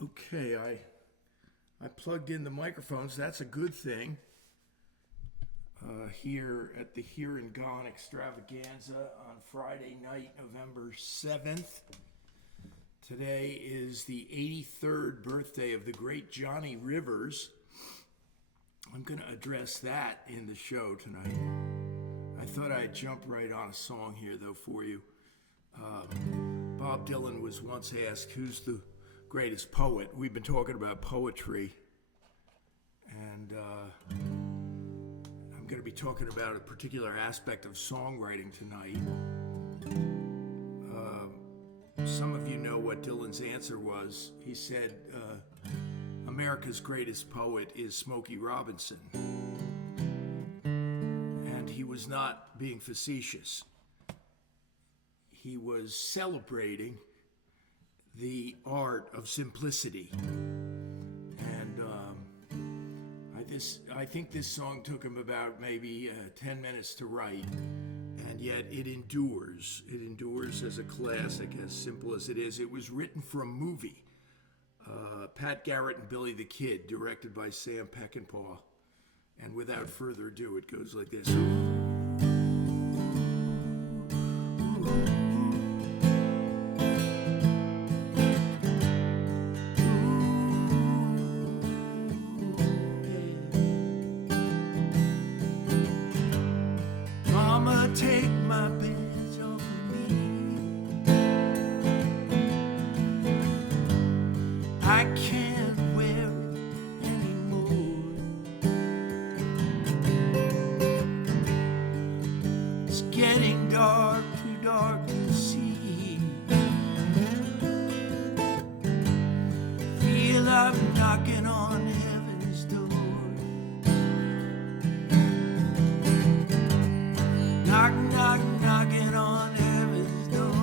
Okay, I plugged in the microphones. That's a good thing. Here at the Here and Gone extravaganza on Friday night, November 7th. Today is the 83rd birthday of the great Johnny Rivers. I'm going to address that in the show tonight. I thought I'd jump right on a song here, though, for you. Bob Dylan was once asked, who's the greatest poet? We've been talking about poetry, and I'm going to be talking about a particular aspect of songwriting tonight. Some of you know what Dylan's answer was. He said, America's greatest poet is Smokey Robinson. And he was not being facetious. He was celebrating the art of simplicity. And I think this song took him about maybe 10 minutes to write, and yet it endures. It endures as a classic, as simple as it is. It was written for a movie, Pat Garrett and Billy the Kid, directed by Sam Peckinpah. And without further ado, it goes like this. Take my beds off of me. I can't wear it anymore. It's getting dark, too dark to see. Feel I'm knocking on heaven's door. Knock, knock, knocking on heaven's door.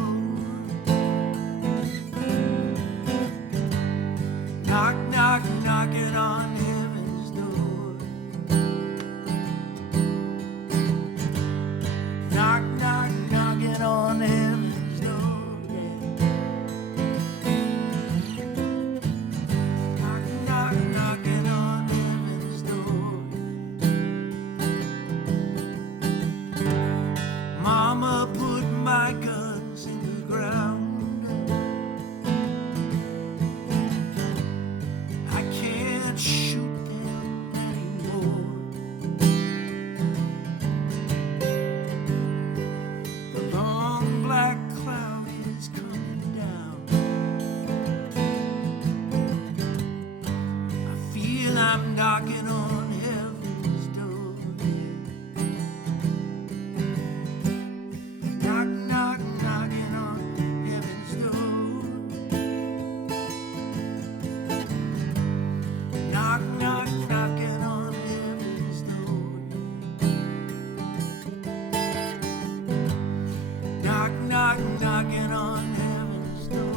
Knock, knock, knocking on heaven's door. Knock, knock, knocking on heaven's door. Yeah. Knock, knock, knocking on heaven's door. Mama put my guns in the ground. I can't shoot them anymore. The long black cloud is coming down. I feel I'm knocking on heaven's door. Knock, knock, knocking on heaven's door. Knock, knock, knocking on heaven's door. Knock, knock, knocking on heaven's door.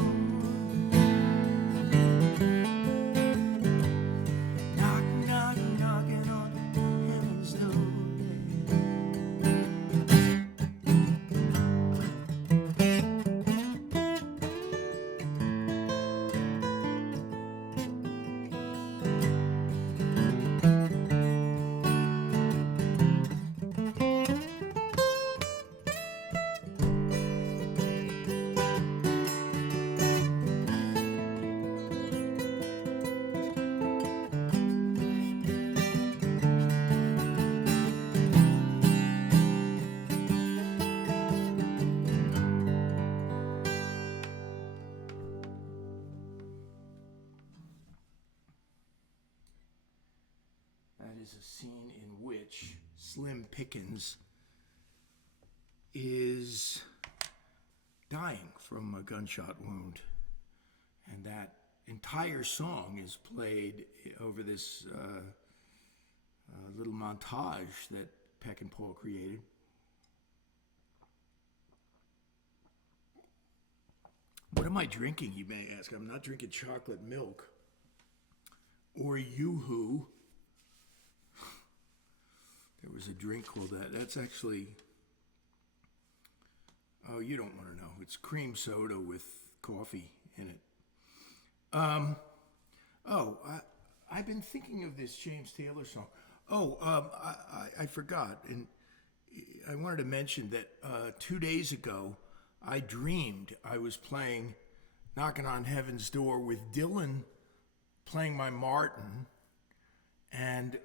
Knock, knock, knocking on heaven's door. That is a scene in which Slim Pickens is dying from a gunshot wound. And that entire song is played over this little montage that Peckinpah created. What am I drinking, you may ask? I'm not drinking chocolate milk or Yoo-Hoo. There was a drink called that. That's actually, oh, you don't want to know. It's cream soda with coffee in it. Oh, I've been thinking of this James Taylor song. Oh, I forgot, and I wanted to mention that 2 days ago, I dreamed I was playing "Knocking on Heaven's Door" with Dylan playing my Martin, and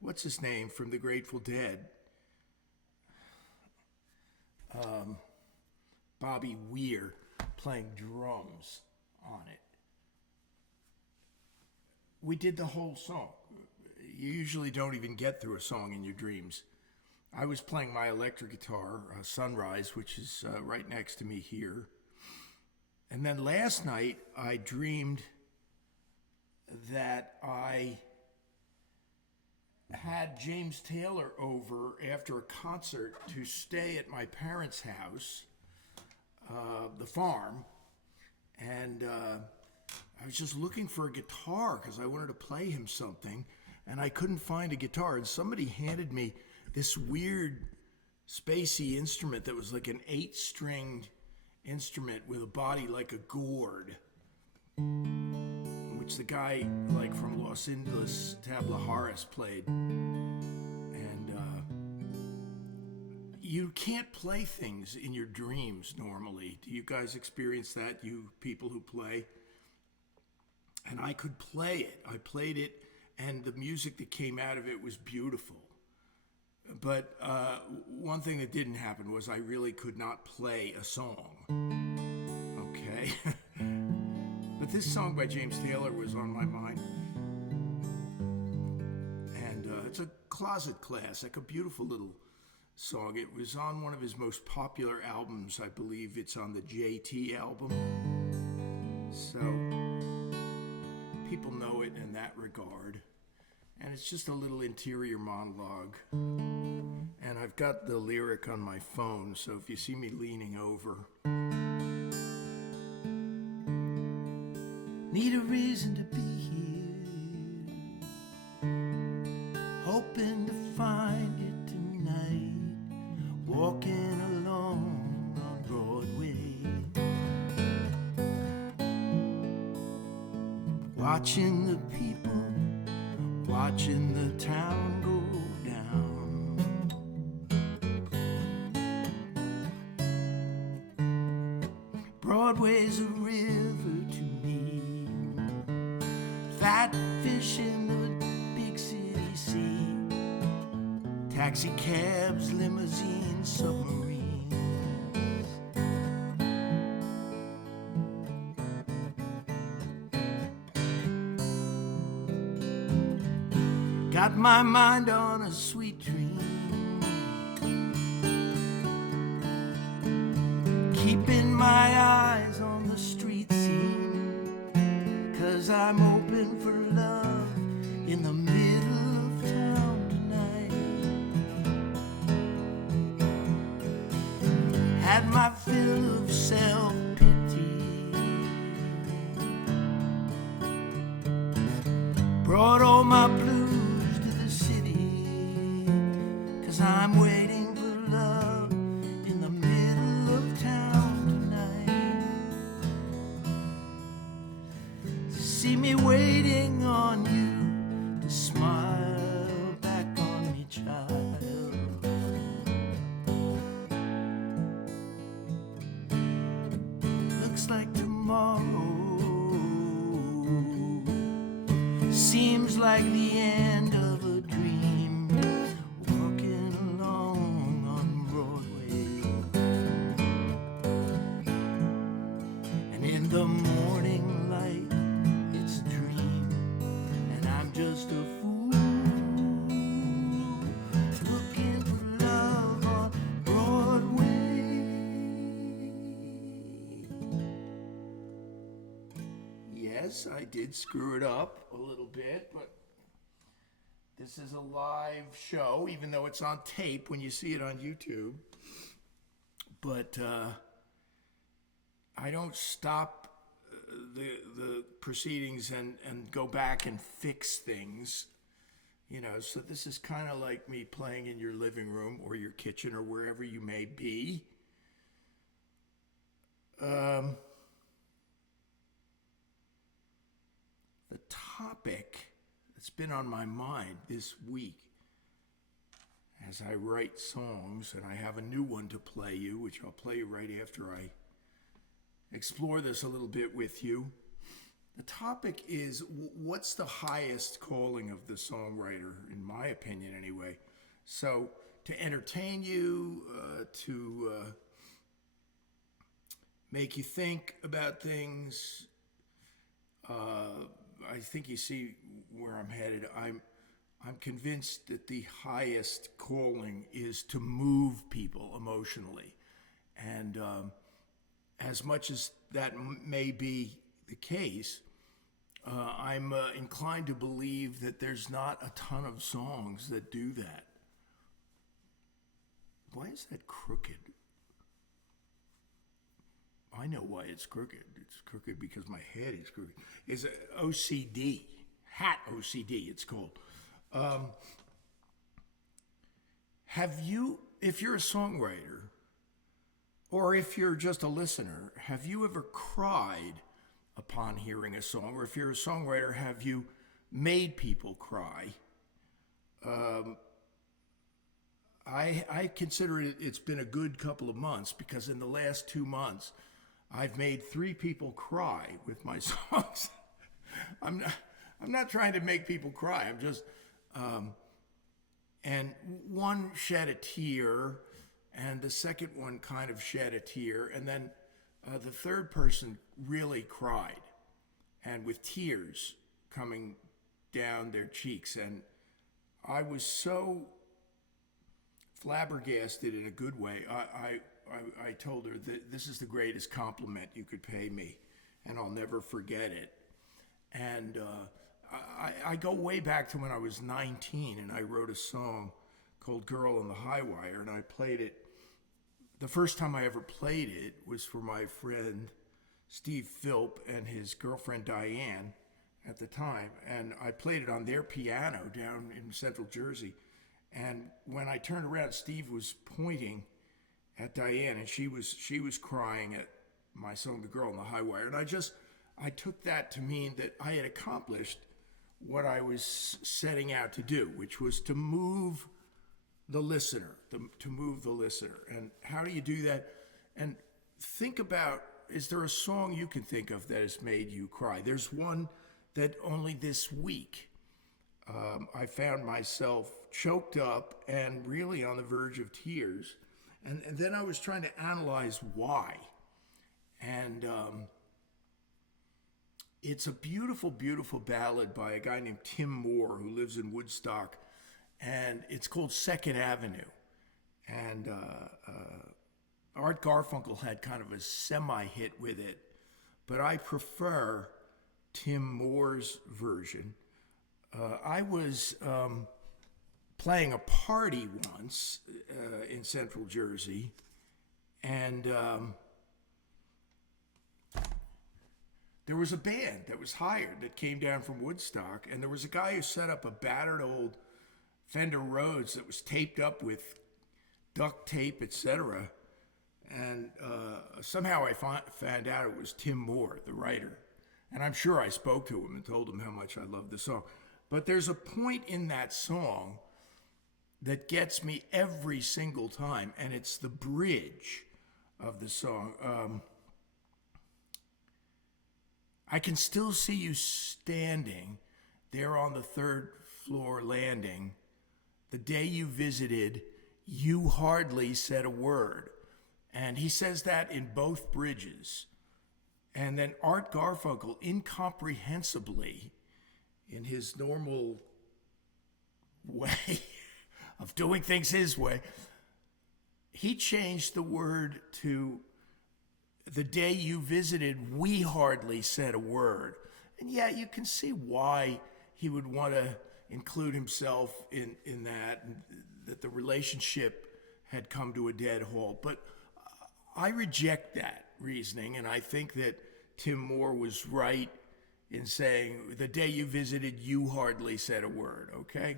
what's his name from the Grateful Dead, Bobby Weir, playing drums on it. We did the whole song. You usually don't even get through a song in your dreams. I was playing my electric guitar, Sunrise, which is right next to me here. And then last night, I dreamed that I had James Taylor over after a concert to stay at my parents' house, the farm, and I was just looking for a guitar because I wanted to play him something, and I couldn't find a guitar. And somebody handed me this weird spacey instrument that was like an 8-stringed instrument with a body like a gourd, which the guy like from Los Angeles, Tabla Harris, played. And you can't play things in your dreams normally. Do you guys experience that, you people who play? And I could play it. I played it, and the music that came out of it was beautiful. But one thing that didn't happen was I really could not play a song. Okay? But this song by James Taylor was on my mind. And it's a closet classic, a beautiful little song. It was on one of his most popular albums. I believe it's on the JT album. So people know it in that regard. And it's just a little interior monologue. And I've got the lyric on my phone, so if you see me leaning over. Need a reason to be here, hoping to find it tonight, walking along on Broadway, watching the people, watching the town go down. Broadway's a river to me, fat fish in the big city sea, taxi cabs, limousines, submarines. Got my mind on a sweet dream, keeping my eyes on the street scene, 'cause I'm open for love in the middle of town tonight. Had my fill of self-pity, brought all my blues, I'm waiting for love in the middle of town tonight. See me waiting on you to smile back on me, child. Looks like tomorrow seems like the end of a dream. The morning light, it's a dream, and I'm just a fool looking for love on Broadway. Yes, I did screw it up a little bit, but this is a live show, even though it's on tape when you see it on YouTube. But I don't stop the proceedings and go back and fix things, you know. So this is kind of like me playing in your living room or your kitchen or wherever you may be. topic that's been on my mind this week as I write songs, and I have a new one to play you, which I'll play you right after I explore this a little bit with you. The topic is, what's the highest calling of the songwriter, in my opinion anyway? So, to entertain you, to make you think about things. I think you see where I'm headed. I'm convinced that the highest calling is to move people emotionally. And as much as that may be the case, I'm inclined to believe that there's not a ton of songs that do that. Why is that crooked? I know why it's crooked. It's crooked because my head is crooked. It's OCD, hat OCD it's called. Have you, if you're a songwriter, or if you're just a listener, have you ever cried upon hearing a song? Or if you're a songwriter, have you made people cry? I consider it's been a good couple of months, because in the last 2 months, I've made 3 people cry with my songs. I'm not trying to make people cry. I'm just, and one shed a tear, and the second one kind of shed a tear, and then the third person really cried, and with tears coming down their cheeks. And I was so flabbergasted in a good way. I told her that this is the greatest compliment you could pay me, and I'll never forget it. And I go way back to when I was 19, and I wrote a song called Girl on the High Wire, and I played it. The first time I ever played it was for my friend Steve Philp and his girlfriend Diane at the time, and I played it on their piano down in Central Jersey. And when I turned around, Steve was pointing at Diane, and she was crying at my song, The Girl on the High Wire. And I took that to mean that I had accomplished what I was setting out to do, which was to move the listener, to move the listener. And how do you do that? And think about, is there a song you can think of that has made you cry? There's one that only this week I found myself choked up and really on the verge of tears. And then I was trying to analyze why. And it's a beautiful, beautiful ballad by a guy named Tim Moore, who lives in Woodstock. And it's called Second Avenue. And Art Garfunkel had kind of a semi-hit with it. But I prefer Tim Moore's version. I was playing a party once in Central Jersey, and there was a band that was hired that came down from Woodstock, and there was a guy who set up a battered old Fender Rhodes that was taped up with duct tape, etc. And somehow I found out it was Tim Moore, the writer. And I'm sure I spoke to him and told him how much I loved the song. But there's a point in that song that gets me every single time, and it's the bridge of the song. I can still see you standing there on the 3rd floor landing. The day you visited, you hardly said a word. And he says that in both bridges. And then Art Garfunkel, incomprehensibly, in his normal way of doing things his way, he changed the word to, the day you visited, we hardly said a word. And yeah, you can see why he would want to include himself in that, and that the relationship had come to a dead halt. But I reject that reasoning, and I think that Tim Moore was right in saying, the day you visited, you hardly said a word, okay?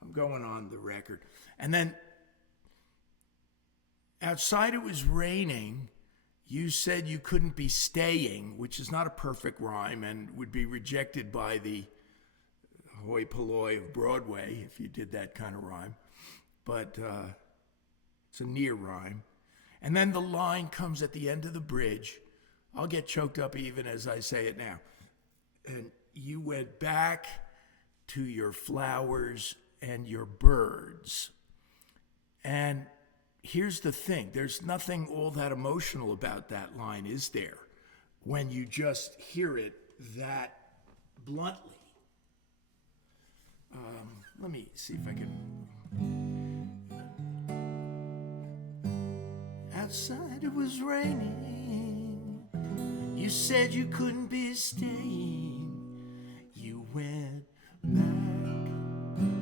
I'm going on the record. And then, outside it was raining, you said you couldn't be staying, which is not a perfect rhyme and would be rejected by the hoi polloi of Broadway, if you did that kind of rhyme. But it's a near rhyme. And then the line comes at the end of the bridge. I'll get choked up even as I say it now. And you went back to your flowers and your birds. And here's the thing. There's nothing all that emotional about that line, is there? When you just hear it that bluntly. Let me see if I can. Outside it was raining. You said you couldn't be staying. You went back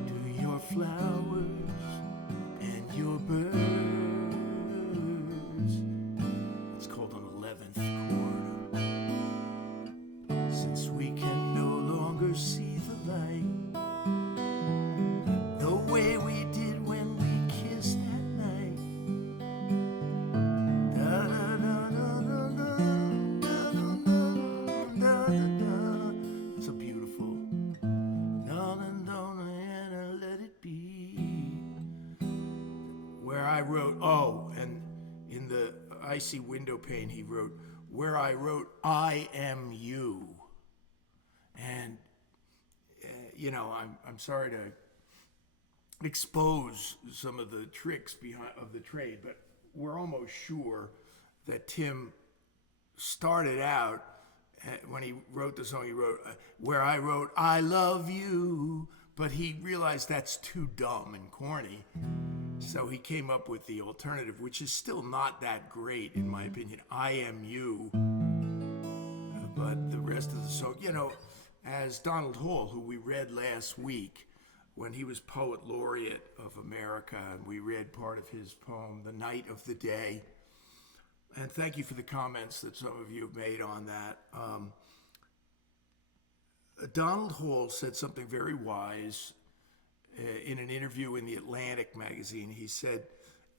to your flowers and your birds. It's called an 11th chord. Since we can no longer see the light the way we did when we kissed at night. Da da da da da da da da da. It's a beautiful. And let it be. Where I wrote, and in the icy window pane he wrote, where I wrote, I am you. And I'm sorry to expose some of the tricks of the trade, but we're almost sure that Tim started out when he wrote the song. He wrote where I wrote I love you, but he realized that's too dumb and corny, so he came up with the alternative, which is still not that great in my opinion. I am you. But the rest of the song, as Donald Hall, who we read last week when he was Poet Laureate of America, and we read part of his poem, The Night of the Day. And thank you for the comments that some of you have made on that. Donald Hall said something very wise in an interview in the Atlantic magazine. He said,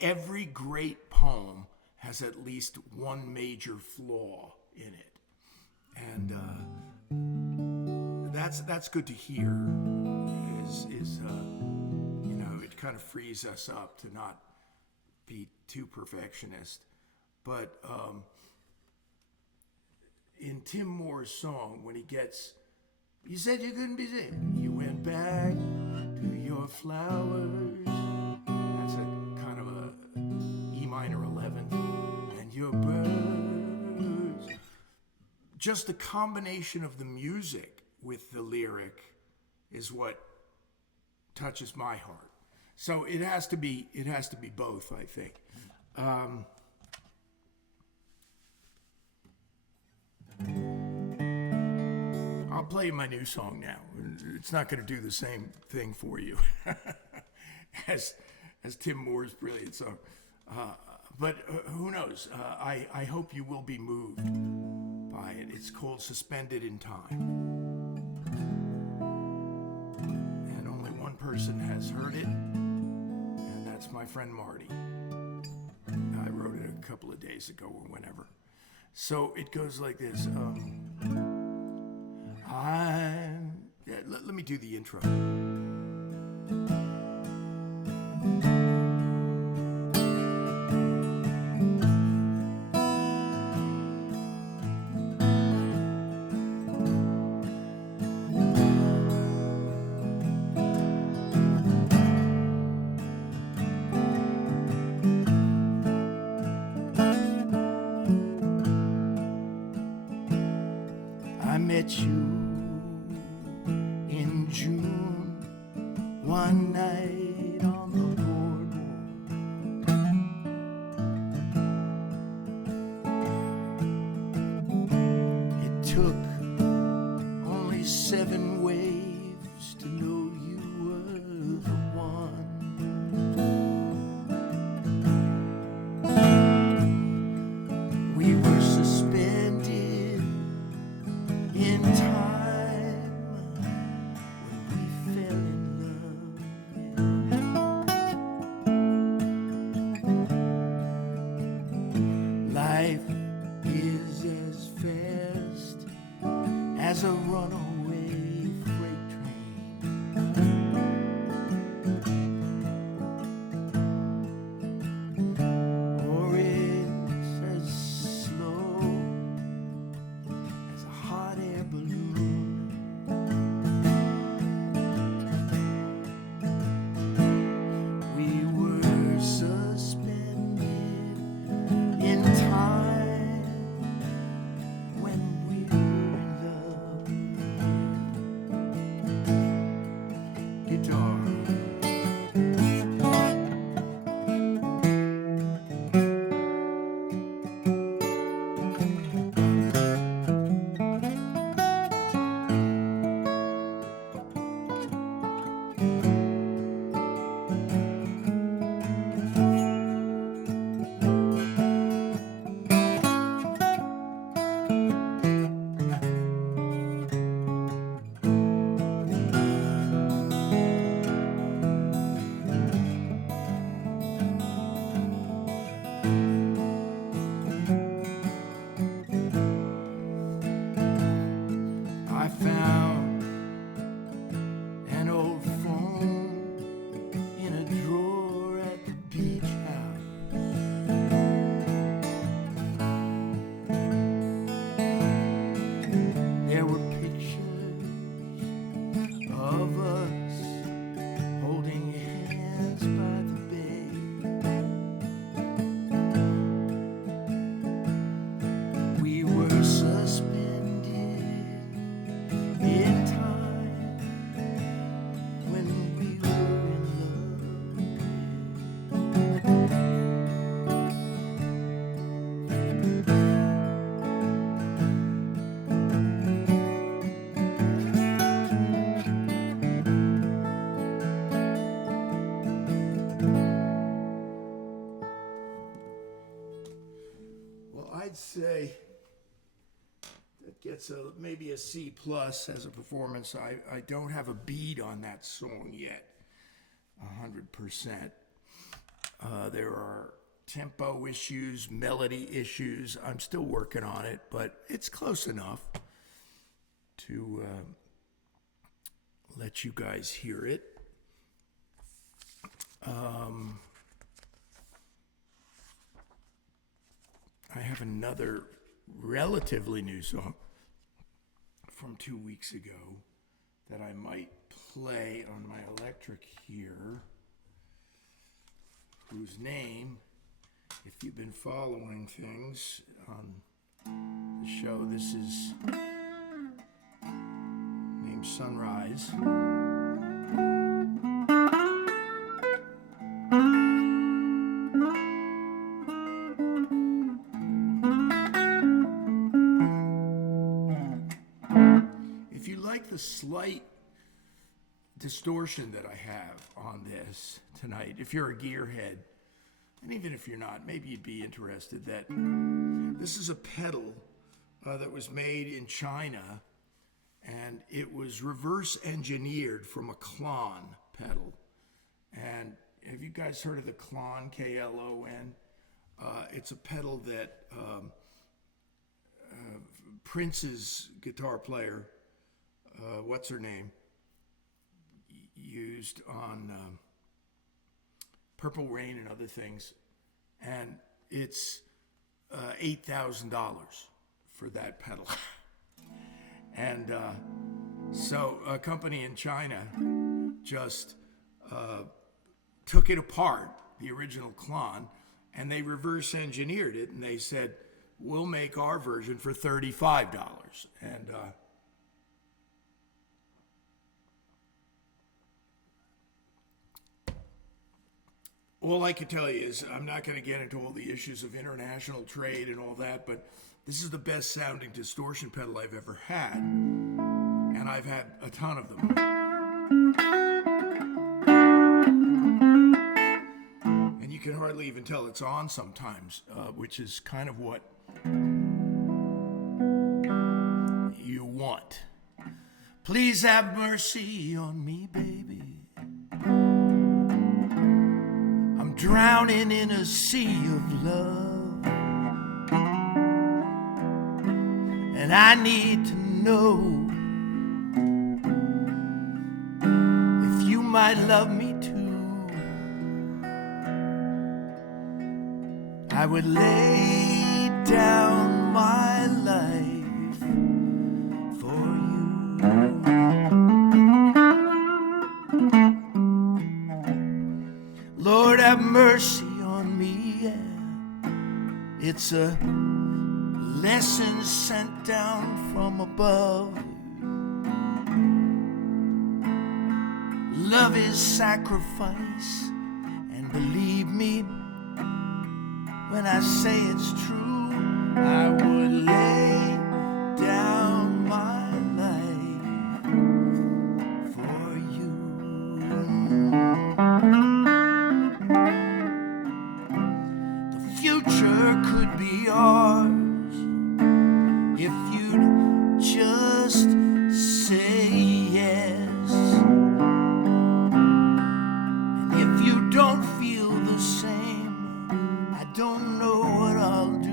every great poem has at least one major flaw in it. And that's good to hear. It kind of frees us up to not be too perfectionist. But in Tim Moore's song, when he gets, you said you couldn't be there. You went back to your flowers. That's a kind of a E minor 11th. And your birds. Just the combination of the music with the lyric is what touches my heart. So it has to be both, I think. I'll play my new song now. It's not going to do the same thing for you as Tim Moore's brilliant song. But who knows? I hope you will be moved by it. It's called Suspended in Time. And only one person has heard it, and that's my friend Marty. I wrote it a couple of days ago or whenever. So it goes like this. Let me do the intro. I met you in June, one night on the boardwalk. It took only 7 waves to know you were the one. We were suspended in time when we fell in love. Life is as fast as a runaway freight train. say that gets maybe a C plus as a performance. I don't have a beat on that song yet, 100%. There are tempo issues, melody issues. I'm still working on it, but it's close enough to let you guys hear it. I have another relatively new song from 2 weeks ago that I might play on my electric here, whose name, if you've been following things on the show, this is named Sunrise. If you like the slight distortion that I have on this tonight, if you're a gearhead, and even if you're not, maybe you'd be interested that this is a pedal that was made in China, and it was reverse engineered from a Klon pedal. And have you guys heard of the Klon, K-L-O-N? It's a pedal that Prince's guitar player, what's her name, used on Purple Rain and other things, and it's $8,000 for that pedal. And so a company in China just took it apart, the original Klon, and they reverse engineered it, and they said, we'll make our version for $35. And all I can tell you is I'm not going to get into all the issues of international trade and all that, but this is the best sounding distortion pedal I've ever had, and I've had a ton of them. And you can hardly even tell it's on sometimes, which is kind of what you want. Please have mercy on me, baby. I'm drowning in a sea of love, and I need to know if you might love me too. I would lay down my life for you. Lord, have mercy on me, yeah. It's a lesson sent down from above. Love is sacrifice, and believe me when I say it's true, I would lay down my life for you. The future could be ours if you'd just say yes. And if you don't feel the same, I don't know what I'll do.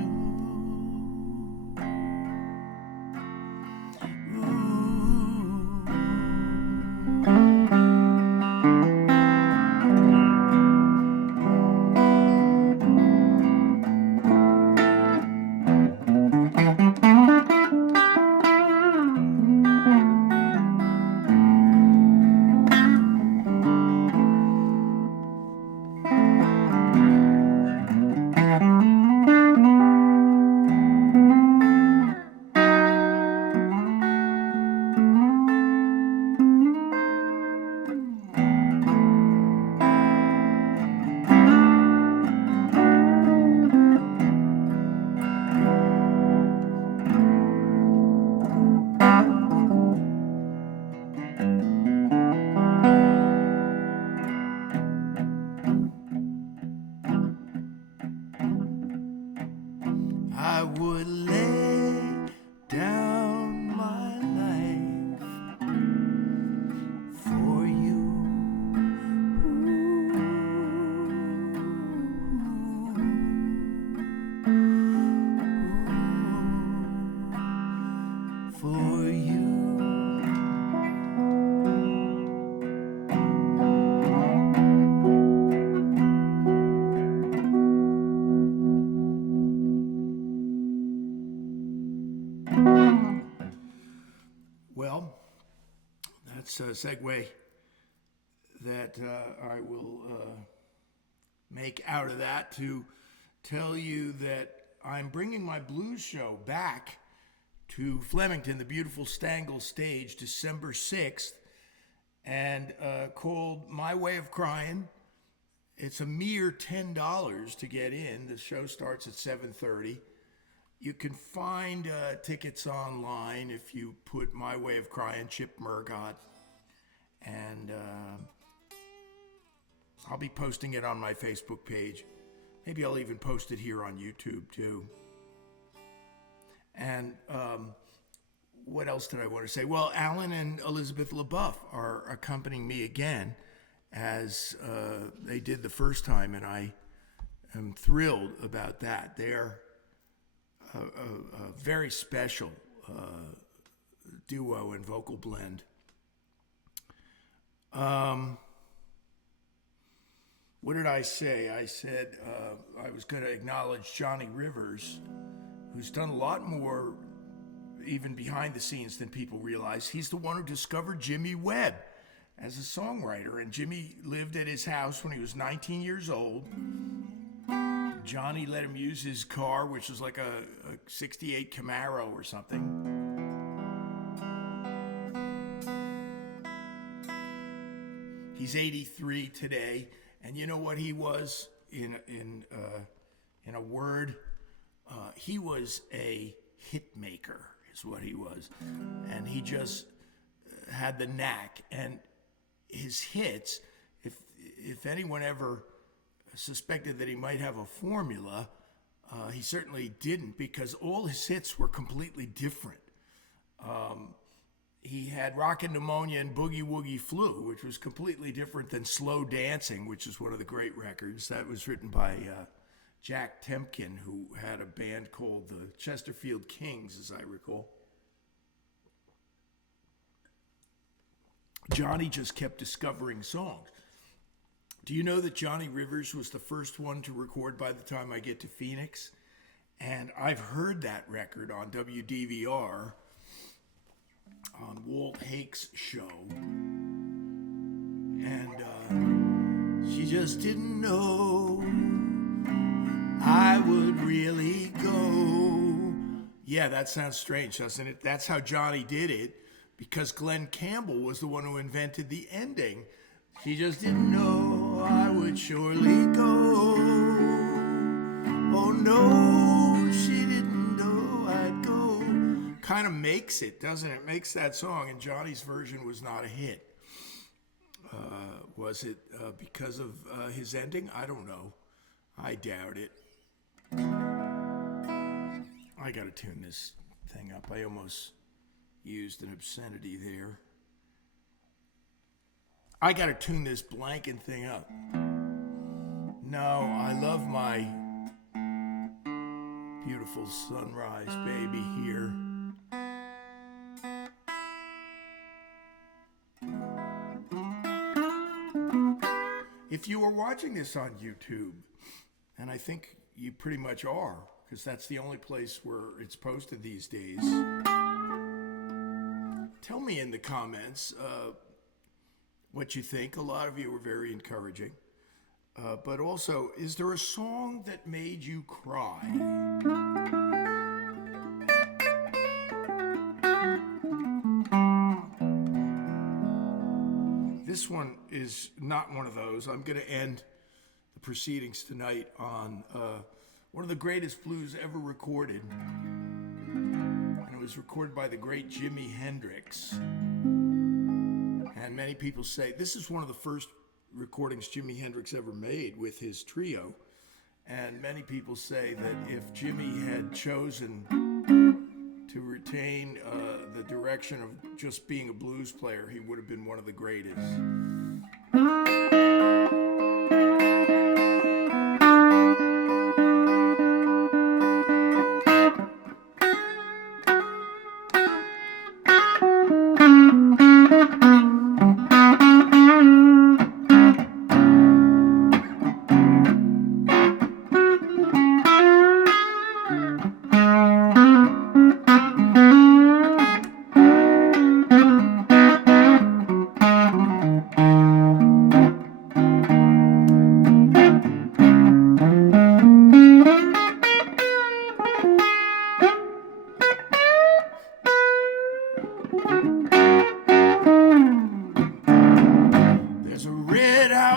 for you. Well, that's a segue that I will make out of that to tell you that I'm bringing my blues show back to Flemington, the beautiful Stangl stage, December 6th, and called My Way of Crying. It's a mere $10 to get in. The show starts at 7:30. You can find tickets online if you put My Way of Crying, Chip Murgott, and I'll be posting it on my Facebook page. Maybe I'll even post it here on YouTube too. And what else did I want to say? Well, Alan and Elizabeth LaBeouf are accompanying me again, as they did the first time, and I am thrilled about that. They're a very special duo and vocal blend. What did I say? I said I was going to acknowledge Johnny Rivers, who's done a lot more even behind the scenes than people realize. He's the one who discovered Jimmy Webb as a songwriter, and Jimmy lived at his house when he was 19 years old. Johnny let him use his car, which was like a 68 Camaro or something. He's 83 today, and you know what he was in a word? He was a hit maker, is what he was, and he just had the knack. And his hits, if anyone ever suspected that he might have a formula, he certainly didn't, because all his hits were completely different. He had Rockin' Pneumonia and Boogie Woogie Flu, which was completely different than Slow Dancing, which is one of the great records. That was written by Jack Temkin, who had a band called the Chesterfield Kings, as I recall. Johnny just kept discovering songs. Do you know that Johnny Rivers was the first one to record By the Time I Get to Phoenix? And I've heard that record on WDVR on Walt Hake's show. And she just didn't know I would really go. Yeah, that sounds strange, doesn't it? That's how Johnny did it, because Glenn Campbell was the one who invented the ending. She just didn't know I would surely go. Oh no, she didn't know I'd go. Kind of makes it, doesn't it? Makes that song, and Johnny's version was not a hit. Was it because of his ending? I don't know. I doubt it. I gotta tune this thing up. I almost used an obscenity there. I gotta tune this blanking thing up. No, I love my beautiful sunrise baby here. If you are watching this on YouTube, and I think you pretty much are, because that's the only place where it's posted these days, tell me in the comments what you think. A lot of you were very encouraging. But also, is there a song that made you cry? This one is not one of those. I'm going to end the proceedings tonight on one of the greatest blues ever recorded. And it was recorded by the great Jimi Hendrix. And many people say this is one of the first recordings Jimi Hendrix ever made with his trio. And many people say that if Jimi had chosen to retain the direction of just being a blues player, he would have been one of the greatest.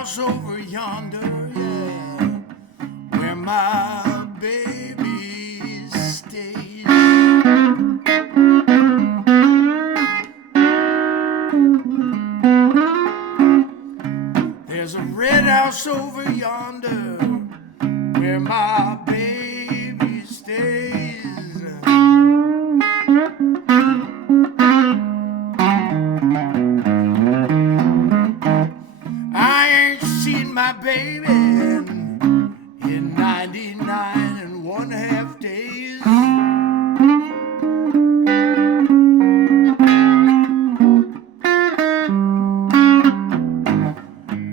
house over yonder, yeah, where my baby stays. There's a red house over yonder where my baby stays. I ain't seen my baby in 99 1/2 days.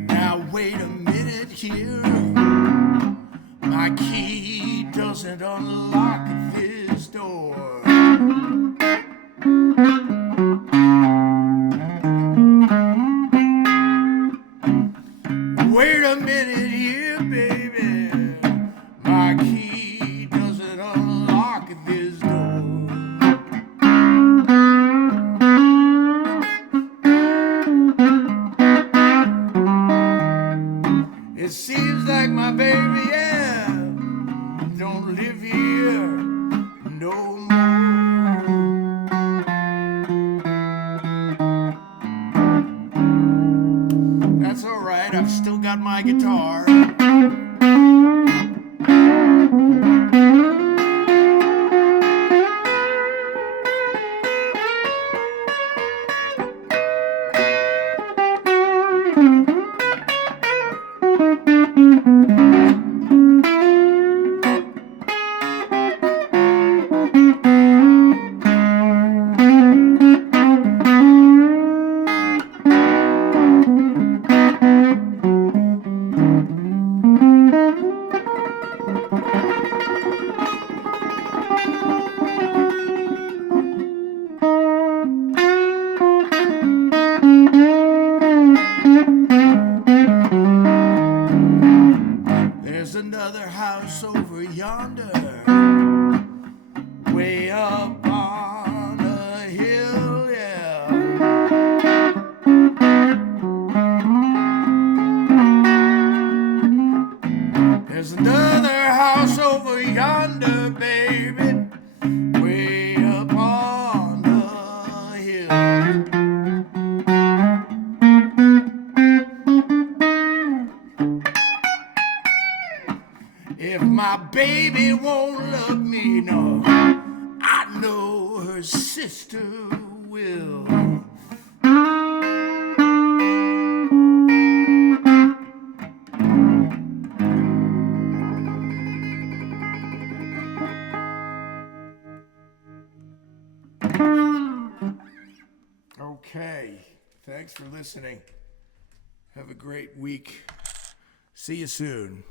Now wait a minute here, my key doesn't unlock this door. Wait a minute here, baby, my key doesn't unlock this door. It seems like my baby, yeah, don't live here no more. That's all right, I've still got my guitar. There's another house over yonder, way up on a hill, yeah. There's another house over yonder, baby, way up on a hill. If my baby won't love me, no, I know her sister will. Okay, thanks for listening. Have a great week. See you soon.